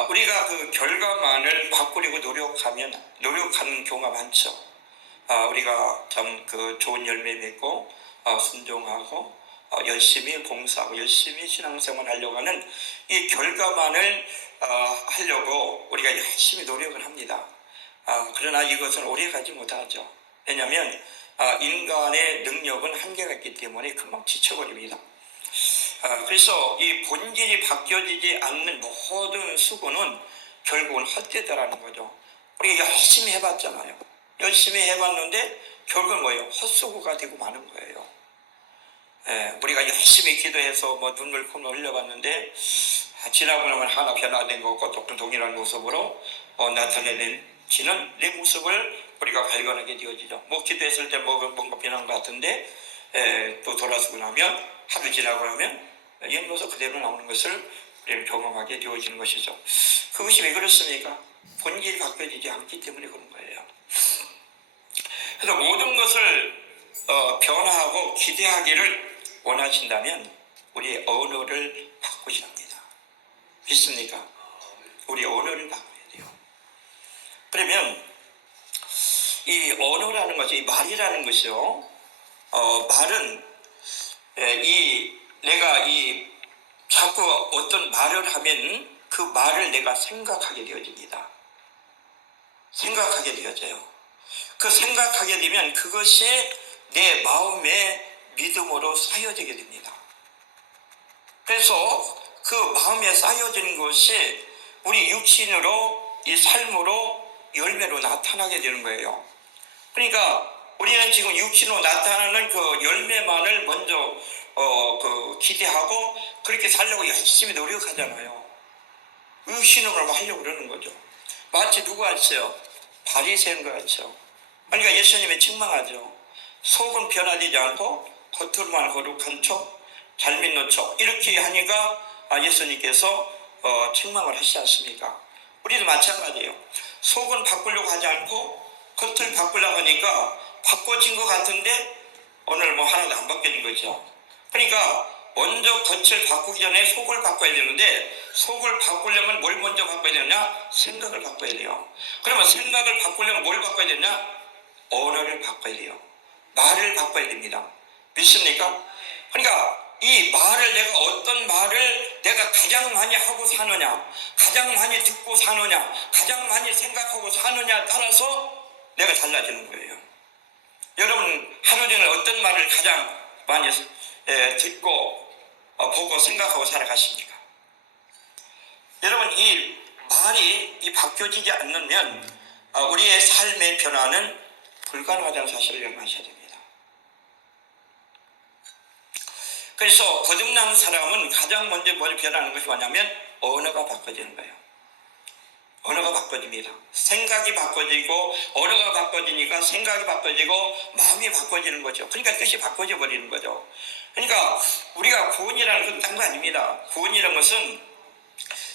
우리가 그 결과만을 바꾸려고 노력하는 경우가 많죠. 우리가 참 그 좋은 열매 맺고, 순종하고, 열심히 봉사하고, 열심히 신앙생활 하려고 하는 이 결과만을 하려고 우리가 열심히 노력을 합니다. 그러나 이것은 오래 가지 못하죠. 왜냐하면 인간의 능력은 한계가 있기 때문에 금방 지쳐버립니다. 그래서 이 본질이 바뀌어지지 않는 모든 수고는 결국은 헛되다라는 거죠. 우리가 열심히 해봤잖아요. 열심히 해봤는데 결국은 뭐예요? 헛수고가 되고 마는 거예요. 우리가 열심히 기도해서 뭐 눈물 콧물 흘려봤는데 지나고 나면 하나 변화된 것 없고 또 동일한 모습으로 나타내지는 내 모습을 우리가 발견하게 되어지죠. 뭐 기도했을 때 뭔가 변한 것 같은데 또 돌아서고 나면 하루 지나고 나면 옛 모습 그대로 나오는 것을 우리는 경험하게 되어지는 것이죠. 그것이 왜 그렇습니까? 본질이 바뀌어지지 않기 때문에 그런 거예요. 그래서 모든 것을 변화하고 기대하기를 원하신다면 우리의 언어를 바꾸셔야 합니다. 믿습니까? 우리 언어를 바꿔야 돼요. 그러면 이 언어라는 것이, 이 말이라는 것이요. 말은 내가 자꾸 어떤 말을 하면 그 말을 내가 생각하게 되어집니다. 생각하게 되어져요. 그 생각하게 되면 그것이 내 마음의 믿음으로 쌓여지게 됩니다. 그래서 그 마음에 쌓여진 것이 우리 육신으로, 이 삶으로, 열매로 나타나게 되는 거예요. 그러니까 우리는 지금 육신으로 나타나는 그 열매만을 먼저 기대하고 그렇게 살려고 열심히 노력하잖아요. 육신으로 하려고 그러는 거죠. 마치 누가 했어요? 바리새인 것 같죠. 그러니까 예수님이 책망하죠. 속은 변화되지 않고 겉으로만 거룩한 척, 잘 믿는 척 이렇게 하니까 예수님께서 책망을 하시지 않습니까? 우리도 마찬가지예요. 속은 바꾸려고 하지 않고 겉을 바꾸려고 하니까 바꿔진 것 같은데 오늘 뭐 하나도 안 바뀌는 거죠. 그러니까 먼저 겉을 바꾸기 전에 속을 바꿔야 되는데, 속을 바꾸려면 뭘 먼저 바꿔야 되느냐? 생각을 바꿔야 돼요. 그러면 생각을 바꾸려면 뭘 바꿔야 되냐? 언어를 바꿔야 돼요. 말을 바꿔야 됩니다. 믿습니까? 그러니까 이 말을, 내가 어떤 말을 내가 가장 많이 하고 사느냐, 가장 많이 듣고 사느냐, 가장 많이 생각하고 사느냐에 따라서 내가 달라지는 거예요. 여러분, 하루 종일 어떤 말을 가장 많이 듣고 보고 생각하고 살아가십니까? 여러분, 이 말이 바뀌어지지 않으면 우리의 삶의 변화는 불가능하다는 사실을 명심하셔야 됩니다. 그래서 거듭난 사람은 가장 먼저 뭘 변하는 것이 뭐냐면 언어가 바꿔지는 거예요. 언어가 바꿔집니다. 생각이 바꿔지고, 언어가 바꿔지니까 생각이 바꿔지고 마음이 바꿔지는 거죠. 그러니까 뜻이 바꿔져 버리는 거죠. 그러니까 우리가 구원이라는 건 딴 거 아닙니다. 구원이라는 것은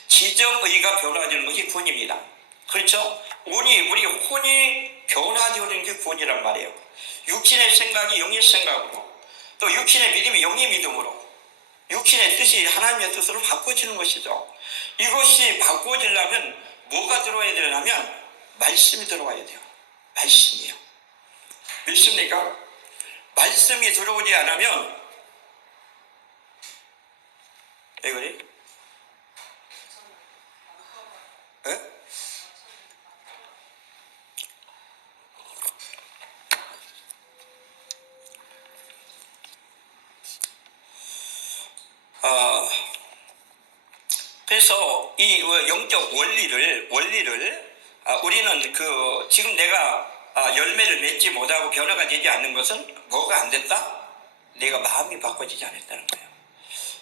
지정의가 변화되는 것이 구원입니다. 그렇죠? 우리 혼이 변화되는 게 구원이란 말이에요. 육신의 생각이 영의 생각으로, 또 육신의 믿음이 영의 믿음으로, 육신의 뜻이 하나님의 뜻으로 바꿔지는 것이죠. 이것이 바꿔지려면 뭐가 들어와야 되냐면 말씀이 들어와야 돼요. 말씀이요. 믿습니까? 말씀이 들어오지 않으면, 왜 그래? 에? 그래서 이 영적 원리를 우리는 지금 내가 열매를 맺지 못하고 변화가 되지 않는 것은 뭐가 안 됐다? 내가 마음이 바꿔지지 않았다는 거예요.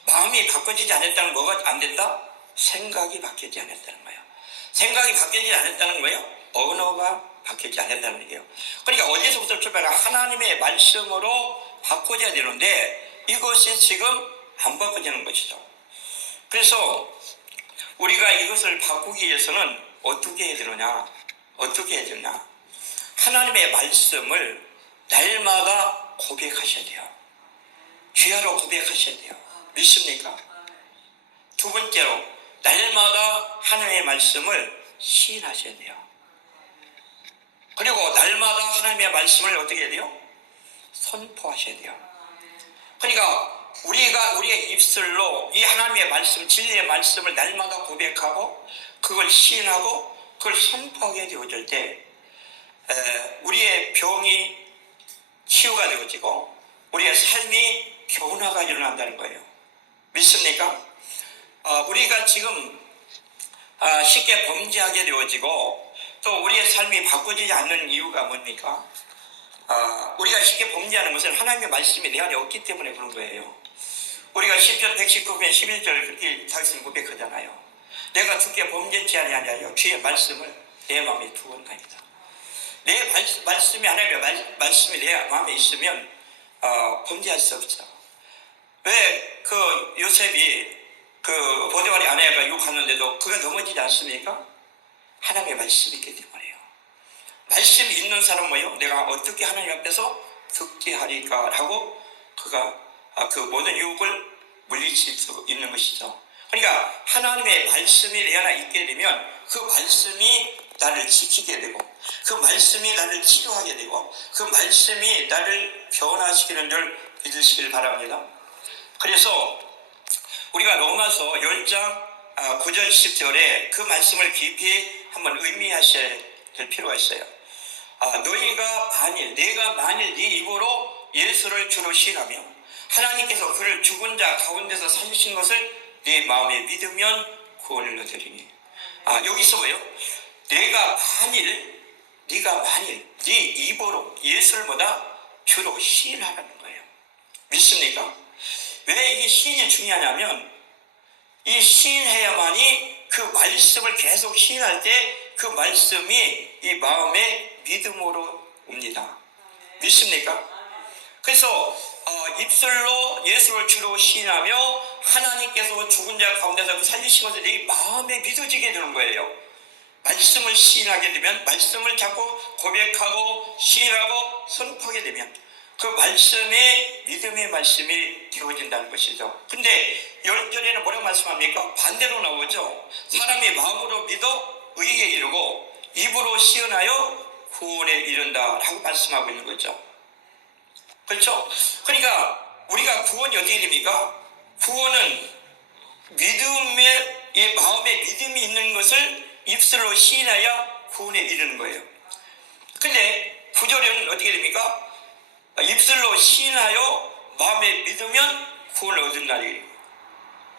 마음이 바꿔지지 않았다는 뭐가 안 됐다? 생각이 바뀌지 않았다는 거예요. 생각이 바뀌지 않았다는 거예요. 언어가 바뀌지 않았다는 얘기예요. 그러니까 어디서부터 출발해? 하나님의 말씀으로 바꿔져야 되는데 이것이 지금 안 바꿔지는 것이죠. 그래서 우리가 이것을 바꾸기 위해서는 어떻게 해야 되느냐? 어떻게 해야 되냐? 하나님의 말씀을 날마다 고백하셔야 돼요. 귀하로 고백하셔야 돼요. 믿습니까? 두 번째로, 날마다 하나님의 말씀을 시인하셔야 돼요. 그리고 날마다 하나님의 말씀을 어떻게 해야 돼요? 선포하셔야 돼요. 그러니까 우리의 입술로 이 하나님의 말씀, 진리의 말씀을 날마다 고백하고 그걸 시인하고 그걸 선포하게 되어질 때 우리의 병이 치유가 되어지고 우리의 삶이 변화가 일어난다는 거예요. 믿습니까? 우리가 지금 쉽게 범죄하게 되어지고 또 우리의 삶이 바꿔지지 않는 이유가 뭡니까? 우리가 쉽게 범죄하는 것은 하나님의 말씀이 내 안에 없기 때문에 그런 거예요. 우리가 시편 119편 11절 그렇게 자신 고백하잖아요. 내가 주께 범죄치 아니하여 주의 말씀을 내 마음에 두었나이다. 내 말씀이, 하나님의 말씀이 내 마음에 있으면 범죄할 수 없죠. 왜 요셉이 보디발의 아내가 유혹하는데도 그가 넘어지지 않습니까? 하나님의 말씀이 있기 때문에요. 말씀이 있는 사람은 뭐예요? 내가 어떻게 하나님 앞에서 듣게 하리까 라고 그가 그 모든 유혹을 물리칠 수 있는 것이죠. 그러니까 하나님의 말씀이 내 안에 있게 되면 그 말씀이 나를 지키게 되고 그 말씀이 나를 치료하게 되고 그 말씀이 나를 변화시키는 줄 믿으시길 바랍니다. 그래서 우리가 로마서 10장 9절 10절에 그 말씀을 깊이 한번 의미하셔야 될 필요가 있어요. 내가 만일 네 입으로 예수를 주로 시인하며 하나님께서 그를 죽은 자 가운데서 살리신 것을 네 마음에 믿으면 구원을 얻으리니. 여기서 뭐예요? 네가 만일 네 입으로 예수를 주로 시인하라는 거예요. 믿습니까? 왜 이 시인이 중요하냐면 이 시인해야만이 그 말씀을 계속 시인할 때 그 말씀이 이 마음에 믿음으로 옵니다. 믿습니까? 그래서 입술로 예수를 주로 시인하며 하나님께서 죽은 자 가운데서 살리신 것을 내 마음에 믿어지게 되는 거예요. 말씀을 시인하게 되면 말씀을 자꾸 고백하고 시인하고 선포하게 되면 그 말씀이 믿음의 말씀이 되어진다는 것이죠. 근데 10절에는 뭐라고 말씀합니까? 반대로 나오죠. 사람이 마음으로 믿어 의에 이르고 입으로 시은하여 구원에 이른다 라고 말씀하고 있는 거죠. 그렇죠? 그러니까 우리가 구원이 어떻게 됩니까? 구원은 믿음의, 이 마음에 믿음이 있는 것을 입술로 시인하여 구원에 이르는 거예요. 근데 9절에는 어떻게 됩니까? 입술로 시인하여 마음에 믿으면 구원을 얻는다는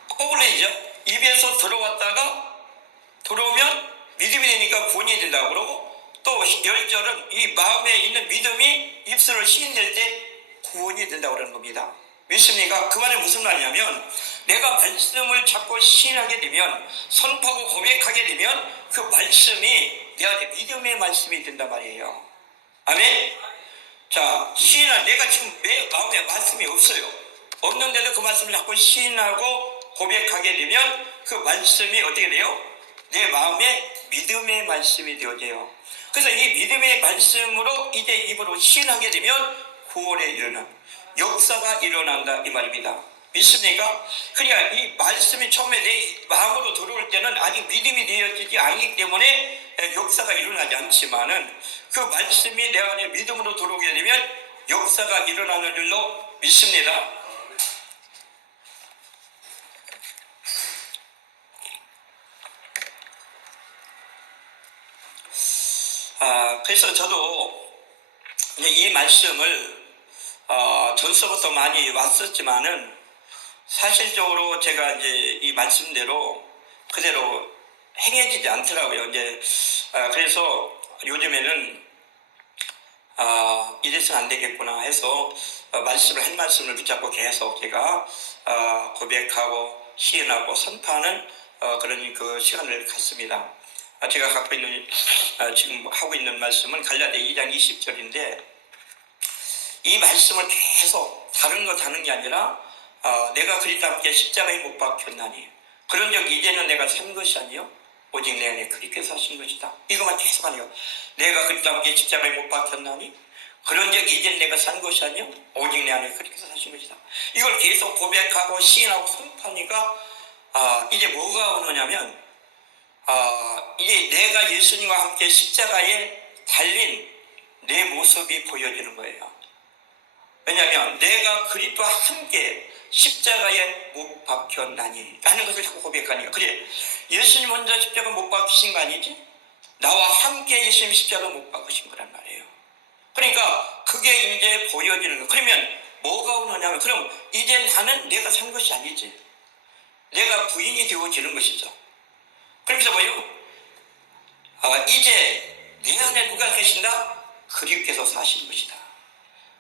거꾸로이죠. 입에서 들어왔다가 들어오면 믿음이 되니까 구원이 된다고 그러고, 또 10절은 이 마음에 있는 믿음이 입술로 시인될 때 구원이 된다고 그러는 겁니다. 믿습니까? 그 말은 무슨 말이냐면, 내가 말씀을 자꾸 시인하게 되면, 선포하고 고백하게 되면 그 말씀이 내 안에 믿음의 말씀이 된단 말이에요. 아멘? 자, 시인한 내가 지금 내 마음에 말씀이 없어요. 없는데도 그 말씀을 자꾸 시인하고 고백하게 되면 그 말씀이 어떻게 돼요? 내 마음에 믿음의 말씀이 되어져요. 그래서 이 믿음의 말씀으로 이제 입으로 시인하게 되면 구원에 이르는 역사가 일어난다 이 말입니다. 믿습니까? 그러니까 이 말씀이 처음에 내 마음으로 들어올 때는 아직 믿음이 되어지지 않기 때문에 역사가 일어나지 않지만은, 그 말씀이 내 안에 믿음으로 들어오게 되면 역사가 일어나는 줄로 믿습니다. 그래서 저도 이 말씀을 전서부터 많이 왔었지만은, 사실적으로 제가 이제 이 말씀대로 그대로 행해지지 않더라고요. 이제 그래서 요즘에는 이래서는 안 되겠구나 해서 말씀을 한 말씀을 붙잡고 계속 제가 고백하고 시인하고 선포하는 그런 그 시간을 갖습니다. 제가 갖고 있는 지금 하고 있는 말씀은 갈라디아 2장 20절인데, 이 말씀을 계속 다른 거 다는 게 아니라 내가 그리스도와 함께 십자가에 못 박혔나니 그런즉 이제는 내가 산 것이 아니요 오직 내 안에 그리스도께서 사신 것이다. 이것만 계속 하네요. 내가 그리스도와 함께 십자가에 못 박혔나니 그런즉 이제는 내가 산 것이 아니요 오직 내 안에 그리스도께서 사신 것이다. 이걸 계속 고백하고 시인하고 선포하니까 이제 뭐가 오느냐면 이제 내가 예수님과 함께 십자가에 달린 내 모습이 보여지는 거예요. 왜냐하면 내가 그리스도와 함께 십자가에 못 박혔나니 라는 것을 자꾸 고백하니까, 그래 예수님 혼자 십자가 못 박히신 거 아니지? 나와 함께 예수님 십자가 못 박으신 거란 말이에요. 그러니까 그게 이제 보여지는 거. 그러면 뭐가 오느냐면, 그럼 이제 나는 내가 산 것이 아니지, 내가 부인이 되어지는 것이죠. 그러면서 뭐예요? 이제 내 안에 누가 계신다? 그리스도께서 사신 것이다.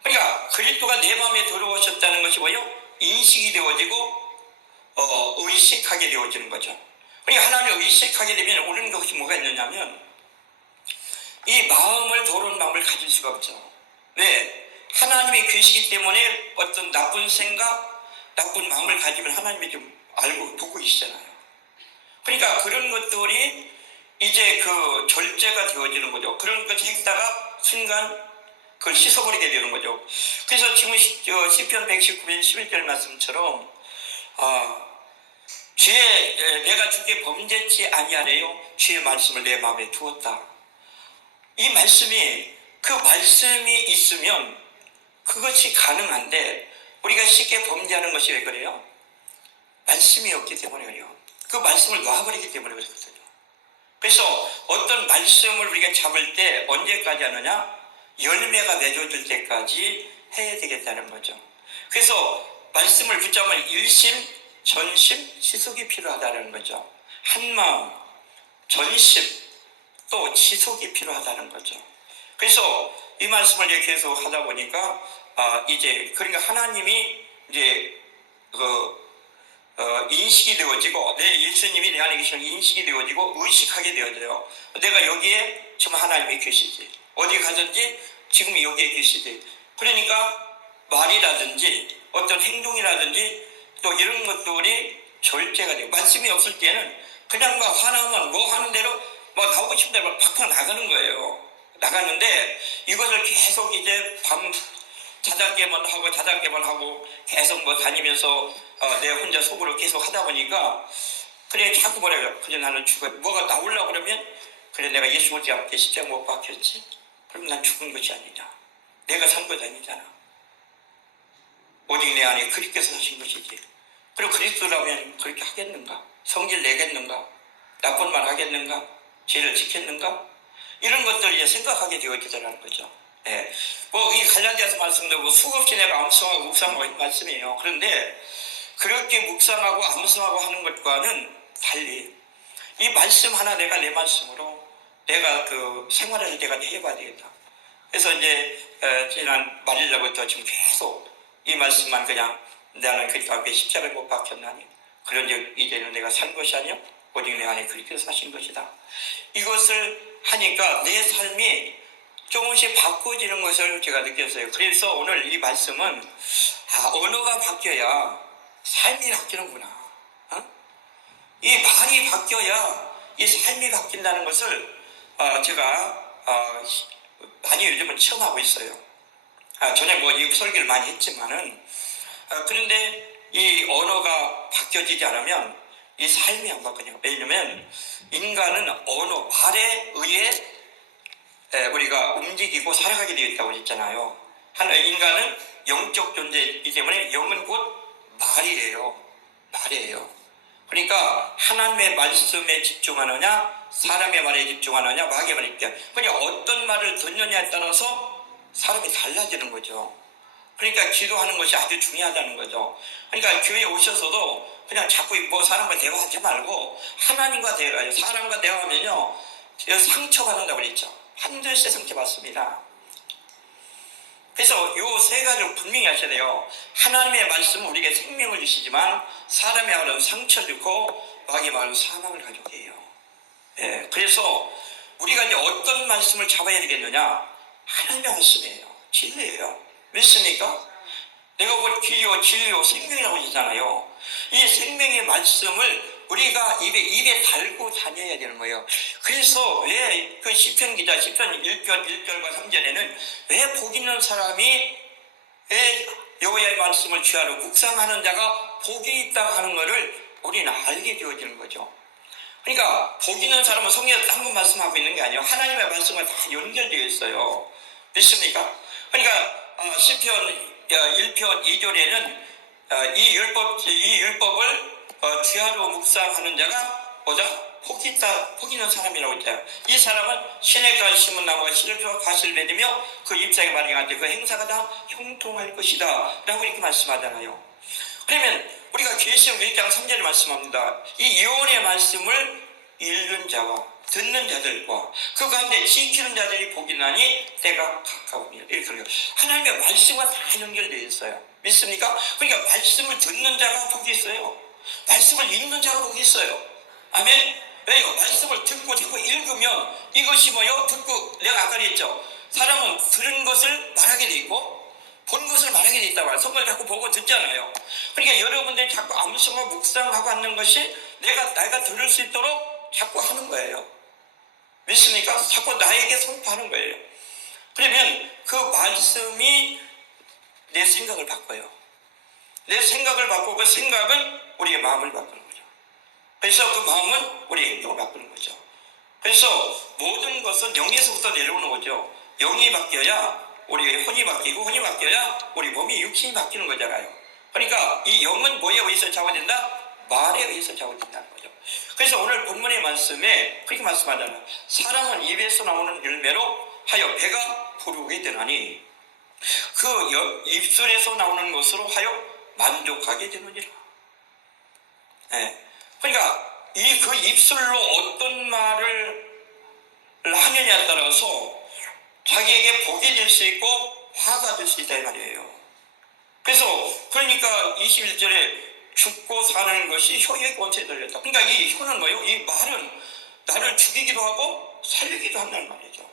그러니까 그리스도가 내 마음에 들어오셨다는 것이 뭐예요? 인식이 되어지고 의식하게 되어지는 거죠. 그러니까 하나님을 의식하게 되면 오는 것이 뭐가 있느냐면, 이 마음을 더러운 마음을 가질 수가 없죠. 왜? 하나님이 계시기 때문에 어떤 나쁜 생각, 나쁜 마음을 가지면 하나님이 좀 알고 보고 계시잖아요. 그러니까 그런 것들이 이제 그 절제가 되어지는 거죠. 그런 것을 했다가 순간 그걸 씻어버리게 되는 거죠. 그래서 지금 시편 119편 11절 말씀처럼 내가 주께 범죄치 아니하래요 주의 말씀을 내 마음에 두었다. 이 말씀이, 그 말씀이 있으면 그것이 가능한데, 우리가 쉽게 범죄하는 것이 왜 그래요? 말씀이 없기 때문에 그래요. 그 말씀을 놔버리기 때문에 그렇거든요. 그래서 어떤 말씀을 우리가 잡을 때 언제까지 하느냐? 열매가 맺어질 때까지 해야 되겠다는 거죠. 그래서 말씀을 붙잡으면 일심, 전심, 지속이 필요하다는 거죠. 한마음, 전심, 또 지속이 필요하다는 거죠. 그래서 이 말씀을 이제 계속 하다 보니까 이제 그러니까 하나님이 이제 인식이 되어지고, 내 예수님이 내 안에 계시는 인식이 되어지고 의식하게 되어져요. 내가 여기에 지금 하나님이 계시지, 어디 가든지 지금 여기에 계시지. 그러니까 말이라든지 어떤 행동이라든지 또 이런 것들이 절제가 돼요. 말씀이 없을 때는 그냥 막 화나면 뭐 하는 대로 뭐 나오고 싶은 대로 팍팍 나가는 거예요. 나가는데 이것을 계속 이제 자작게만 하고 계속 뭐 다니면서 내 혼자 속으로 계속 하다 보니까 그래 자꾸 뭐래요. 그래 나는 죽어. 뭐가 나오려고 그러면 그래 내가 예수 못지 않게 십자가 못 박혔지. 그럼 난 죽은 것이 아니냐. 내가 산 것 아니잖아. 오직 내 안에 그리스도께서 사신 것이지. 그리고 그리스도라면 그렇게 하겠는가? 성질 내겠는가? 나쁜 말 하겠는가? 죄를 지켰는가? 이런 것들을 이제 생각하게 되어지더라는 거죠. 예. 이 갈라디아서 말씀도 수없이 내가 암송하고 묵상하고 있는 말씀이에요. 그런데 그렇게 묵상하고 암송하고 하는 것과는 달리 이 말씀 하나 내가 내 말씀으로 내가 그 생활을 내가 해봐야 되겠다. 그래서 이제 지난 말일날부터 지금 계속 이 말씀만 그냥 나는 그리스도 앞에 십자가에 못 박혔나니 그런즉 이제는 내가 산 것이 아니요 오직 내 안에 그리스도께서 사신 것이다. 이것을 하니까 내 삶이 조금씩 바꿔지는 것을 제가 느꼈어요. 그래서 오늘 이 말씀은 언어가 바뀌어야 삶이 바뀌는구나. 이 말이 바뀌어야 이 삶이 바뀐다는 것을 제가 많이 요즘은 처음 하고 있어요. 전에 이 설교를 많이 했지만은 그런데 이 언어가 바뀌어지지 않으면 이 삶이 안 바뀌어요. 왜냐면 인간은 언어, 말에 의해 우리가 움직이고 살아가게 되어 있다고 했잖아요. 인간은 영적 존재이기 때문에 영은 곧 말이에요. 그러니까 하나님의 말씀에 집중하느냐 사람의 말에 집중하느냐 마귀의 말에 집중하느냐 그냥 어떤 말을 듣느냐에 따라서 사람이 달라지는 거죠. 그러니까 기도하는 것이 아주 중요하다는 거죠. 그러니까 교회에 오셔서도 그냥 자꾸 사람과 대화하지 말고 하나님과 대화해요. 사람과 대화하면요 상처받는다고 그랬죠. 반드시 상처받습니다. 그래서 요 세 가지를 분명히 하셔야 돼요. 하나님의 말씀은 우리에게 생명을 주시지만 사람의 말은 상처를 주고 마귀의 말은 사망을 가져오게 해요. 그래서 우리가 이제 어떤 말씀을 잡아야 되겠느냐? 하나님의 말씀이에요. 진리예요. 믿습니까? 내가 곧 길이요 진리요 생명이라고 하잖아요. 이 생명의 말씀을 우리가 입에 달고 다녀야 되는 거예요. 그래서 왜 그 시편 기자 시편 1편 1절과 3절에는 왜 복 있는 사람이 왜 여호와의 말씀을 취하러 묵상하는 자가 복이 있다 하는 것을 우리는 알게 되어지는 거죠. 그러니까 복 있는 사람은 성경에서 한 번 말씀하고 있는 게 아니에요. 하나님의 말씀과 다 연결되어 있어요. 믿습니까? 그러니까 시편 1편 2절에는 이 율법을 취하러 묵상하는 자가 복 있는 사람이라고 했잖아요. 이 사람은 시냇가에 심은 나무가 씨를 펴 가시를 맺으며 그 잎사귀 마르게 그 행사가 다 형통할 것이다 라고 이렇게 말씀하잖아요. 그러면 우리가 계시록 1장 3절에 말씀합니다. 이 예언의 말씀을 읽는 자와 듣는 자들과 그 가운데 지키는 자들이 복이 나니 때가 가까우며 이렇게 그래요. 하나님의 말씀과 다 연결되어 있어요. 믿습니까? 그러니까 말씀을 듣는 자가 복이 있어요. 말씀을 읽는 자가 복이 있어요. 아멘. 왜요? 말씀을 듣고 자꾸 읽으면 이것이 뭐요? 듣고 내가 아까 했죠. 사람은 들은 것을 말하게 돼 있고 본 것을 말하게 돼 있다고 말해요. 성경을 자꾸 보고 듣잖아요. 그러니까 여러분들이 자꾸 암송하고 묵상하고 하는 것이 내가 들을 수 있도록 자꾸 하는 거예요. 믿습니까? 자꾸 나에게 선포하는 거예요. 그러면 그 말씀이 내 생각을 바꿔요. 내 생각을 바꾸고 그 생각은 우리의 마음을 바꾸는 거죠. 그래서 그 마음은 우리의 행동을 바꾸는 거죠. 그래서 모든 것은 영에서부터 내려오는 거죠. 영이 바뀌어야 우리의 혼이 바뀌고 혼이 바뀌어야 우리 몸이 육신이 바뀌는 거잖아요. 그러니까 이 영은 뭐에 의해서 작용된다? 말에 의해서 작용된다는 거죠. 그래서 오늘 본문의 말씀에 그렇게 말씀하잖아요. 사람은 입에서 나오는 열매로 하여 배가 부르게 되나니 그 입술에서 나오는 것으로 하여 만족하게 되느니라. 그러니까 그 입술로 어떤 말을 하느냐에 따라서 자기에게 복이 될 수 있고 화가 될 수 있다 이 말이에요. 그래서 그러니까 21절에 죽고 사는 것이 혀의 권세에 들렸다. 그러니까 이 혀는 뭐예요? 이 말은 나를 죽이기도 하고 살리기도 한다는 말이죠.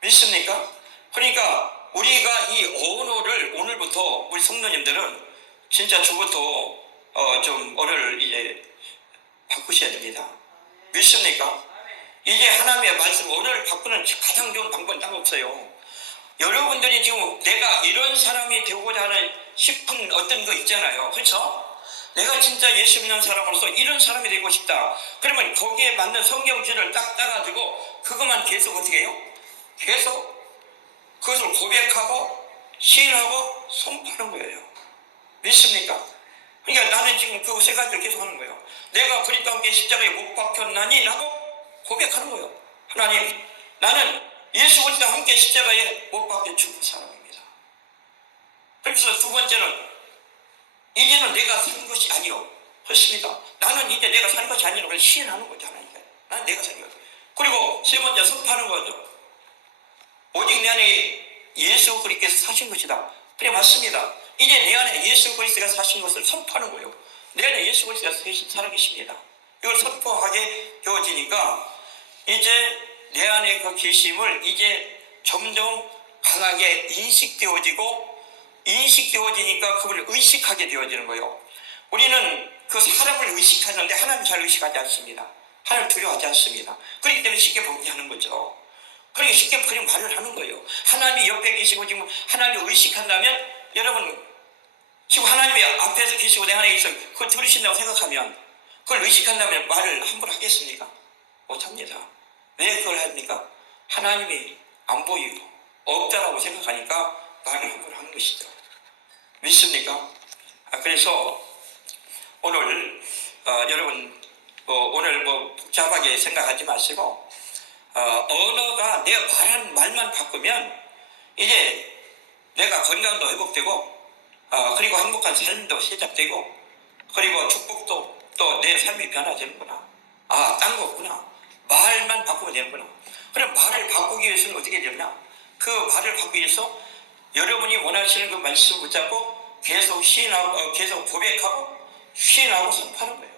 믿습니까? 그러니까 우리가 이 언어를 오늘부터 우리 성도님들은 진짜 저부터 좀 언어를 이제 바꾸셔야 됩니다. 믿습니까? 이게 하나님의 말씀, 언어를 바꾸는 가장 좋은 방법은 딱 없어요. 여러분들이 지금 내가 이런 사람이 되고자 하는 싶은 어떤 거 있잖아요. 그렇죠? 내가 진짜 예수 믿는 사람으로서 이런 사람이 되고 싶다. 그러면 거기에 맞는 성경지를 딱 따가지고 그것만 계속 어떻게 해요? 계속 그것을 고백하고 시인하고 선포하는 거예요. 믿습니까? 그러니까 나는 지금 그 세 가지를 계속 하는 거예요. 내가 그리스도와 함께 십자가에 못 박혔나니? 라고 고백하는 거예요. 하나님, 나는 예수 그리스도와 함께 십자가에 못 박혀 죽은 사람입니다. 그래서 두 번째는 이제는 내가 산 것이 아니요. 그렇습니다. 나는 이제 내가 산 것이 아니라 그걸 시인하는 거잖아요. 난 내가 산 거예요. 그리고 세 번째 선포하는 거죠. 오직 내 안에 예수 그리스도께서 사신 것이다. 그래 맞습니다. 이제 내 안에 예수 그리스도가 사신 것을 선포하는 거예요. 내 안에 예수 그리스도가 살아계십니다. 이걸 선포하게 되어지니까 이제 내 안에 그 계심을 이제 점점 강하게 인식되어지니까 그걸 의식하게 되어지는 거예요. 우리는 그 사람을 의식하는데 하나님 잘 의식하지 않습니다. 하나님 두려워하지 않습니다. 그렇기 때문에 쉽게 포기하는 거죠. 그러니까 쉽게 그냥 말을 하는 거예요. 하나님이 옆에 계시고 지금 하나님을 의식한다면 여러분 지금 하나님이 앞에서 계시고 내 안에 있어 그걸 들으신다고 생각하면 그걸 의식한다면 말을 함부로 하겠습니까? 못합니다. 왜 그걸 합니까? 하나님이 안 보이고 없다라고 생각하니까 말을 함부로 하는 것이죠. 믿습니까? 그래서 오늘 여러분 오늘 복잡하게 생각하지 마시고 언어가 내가 말한 말만 바꾸면 이제 내가 건강도 회복되고 그리고 행복한 삶도 시작되고 그리고 축복도 또 내 삶이 변화되는구나. 딴 거 없구나. 말만 바꾸면 되는구나. 그럼 말을 바꾸기 위해서는 어떻게 되느냐? 그 말을 바꾸기 위해서 여러분이 원하시는 그 말씀 붙잡고 계속 시인하고 계속 고백하고 시인하고 선포하는 거예요.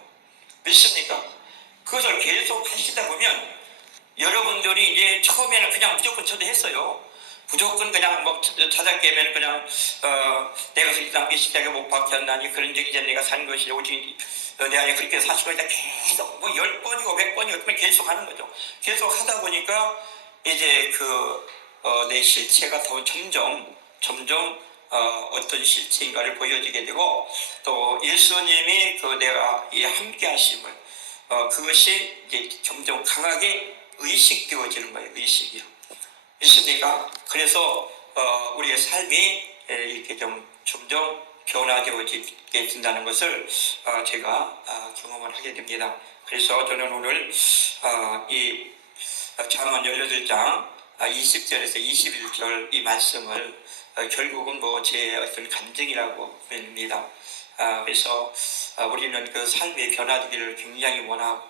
믿습니까? 그것을 계속 하시다 보면 여러분들이 이제 처음에는 그냥 무조건 저도 했어요. 무조건 그냥 자작 깨면 그냥 내가 그리스도와 십자가에 못 박혔나니 그런 적이 이제 내가 산 것이 오직 내 안에 그렇게 사시고 있다 계속 10번이고 100번이고 계속 하는 거죠. 계속 하다 보니까 이제 내 실체가 더 점점 어떤 실체인가를 보여지게 되고 또 예수님이 내가 이 함께 하심을 그것이 이제 점점 강하게 의식되어지는 거예요. 의식이요. 있습니까? 그래서 우리의 삶이 이렇게 점점 변화되어지게 된다는 것을 제가 경험을 하게 됩니다. 그래서 저는 오늘 이 잠언 18장 20절에서 21절 이 말씀을 결국은 제 어떤 간증이라고 봅니다. 그래서 우리는 그 삶의 변화되기를 굉장히 원하고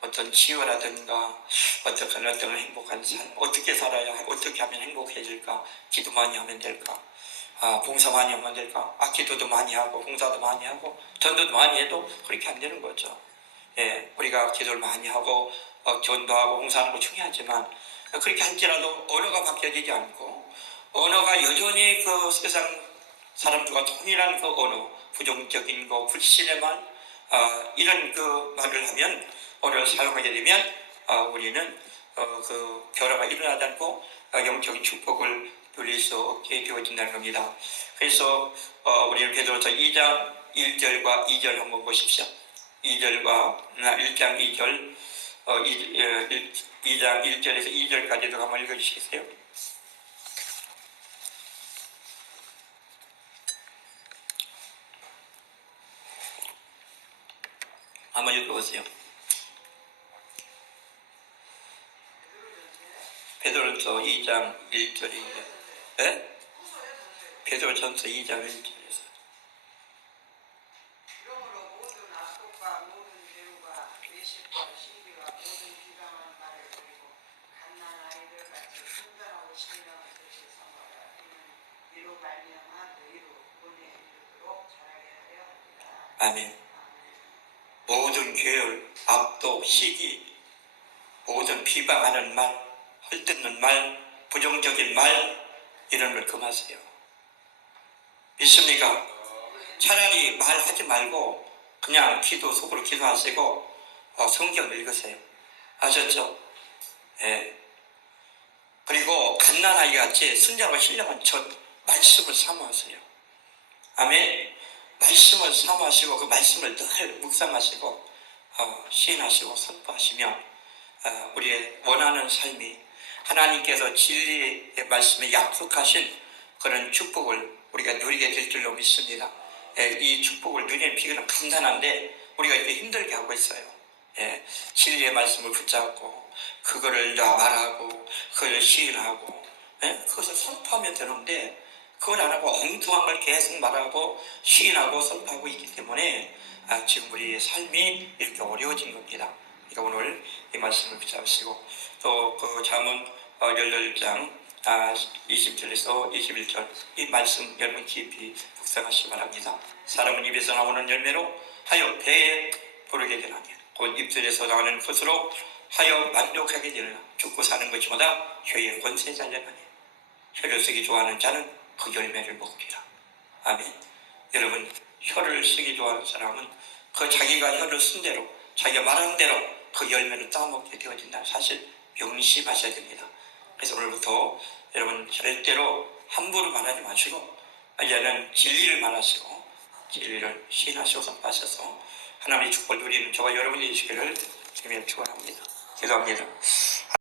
어떤 치유라든가 어떤 행복한 삶 어떻게 살아야 어떻게 하면 행복해질까 기도 많이 하면 될까 봉사 많이 하면 될까 기도도 많이 하고 봉사도 많이 하고 전도도 많이 해도 그렇게 안 되는 거죠. 우리가 기도를 많이 하고 전도하고 봉사하는 거 중요하지만 그렇게 할지라도 언어가 바뀌어지지 않고 언어가 여전히 그 세상 사람들과 동일한 그 언어 부정적인 거 불신의 말 이런 그 말을 하면 언어를 사용하게 되면 우리는 그 변화가 일어나지 않고 영적인 축복을 누릴 수 없게 되어진다는 겁니다. 그래서 우리는 베드로서 2장 1절과 2절 한번 보십시오. 1장 2절 2장 1절에서 2절까지도 한번 읽어주시겠어요? 한번 읽어보세요. 베드로전서 2장 1절이에요. 네? 베드로전서 2장 1절에서 그러므로 모든 악독과 모든 배우가 외식과 시기와 모든 비방한 말을 버리고 갓난 아이들 같이 순전하고 신령한 뜻을 삼아라. 이는 이로 말미암아 너희로 본에 이르도록 자라게 하려 합니다. 아멘. 모든 계열, 악독, 시기, 모든 비방하는 말, 헐뜯는 말, 부정적인 말 이런 걸 금하세요. 믿습니까? 차라리 말하지 말고 그냥 속으로 기도하시고 성경 읽으세요. 아셨죠? 그리고 갓난아이 같이 순전하고 신령한 첫 말씀을 사모하세요. 아멘. 말씀을 사모하시고 그 말씀을 늘 묵상하시고 시인하시고 선포하시며 우리의 원하는 삶이 하나님께서 진리의 말씀에 약속하신 그런 축복을 우리가 누리게 될 줄로 믿습니다. 이 축복을 누리는 비결은 간단한데 우리가 이렇게 힘들게 하고 있어요. 진리의 말씀을 붙잡고 그거를 말하고 그걸 시인하고 그것을 선포하면 되는데 그걸 안 하고 엉뚱한 걸 계속 말하고 시인하고 선포하고 있기 때문에 지금 우리의 삶이 이렇게 어려워진 겁니다. 그러니까 오늘 이 말씀을 붙잡으시고 또 그 잠언 18장 20절에서 21절 이 말씀 여러분 깊이 묵상하시기 바랍니다. 사람은 입에서 나오는 열매로 하여 배에 부르게 되나니 곧 입술에서 나오는 것으로 하여 만족하게 되느냐. 죽고 사는 것보다 혀의 권세 잘려나니 혀를 쓰기 좋아하는 자는 그 열매를 먹으리라. 아멘. 여러분 혀를 쓰기 좋아하는 사람은 그 자기가 혀를 쓴 대로 자기가 말하는 대로 그 열매를 따먹게 되어진다는 사실 명심하셔야 됩니다. 그래서 오늘부터 여러분 절대로 함부로 말하지 마시고 이제는 진리를 말하시고 진리를 시인하시고 선포하셔서 하나님의 축복을 누리는 저와 여러분이 되시기를 주님의 축원합니다. 기도합니다.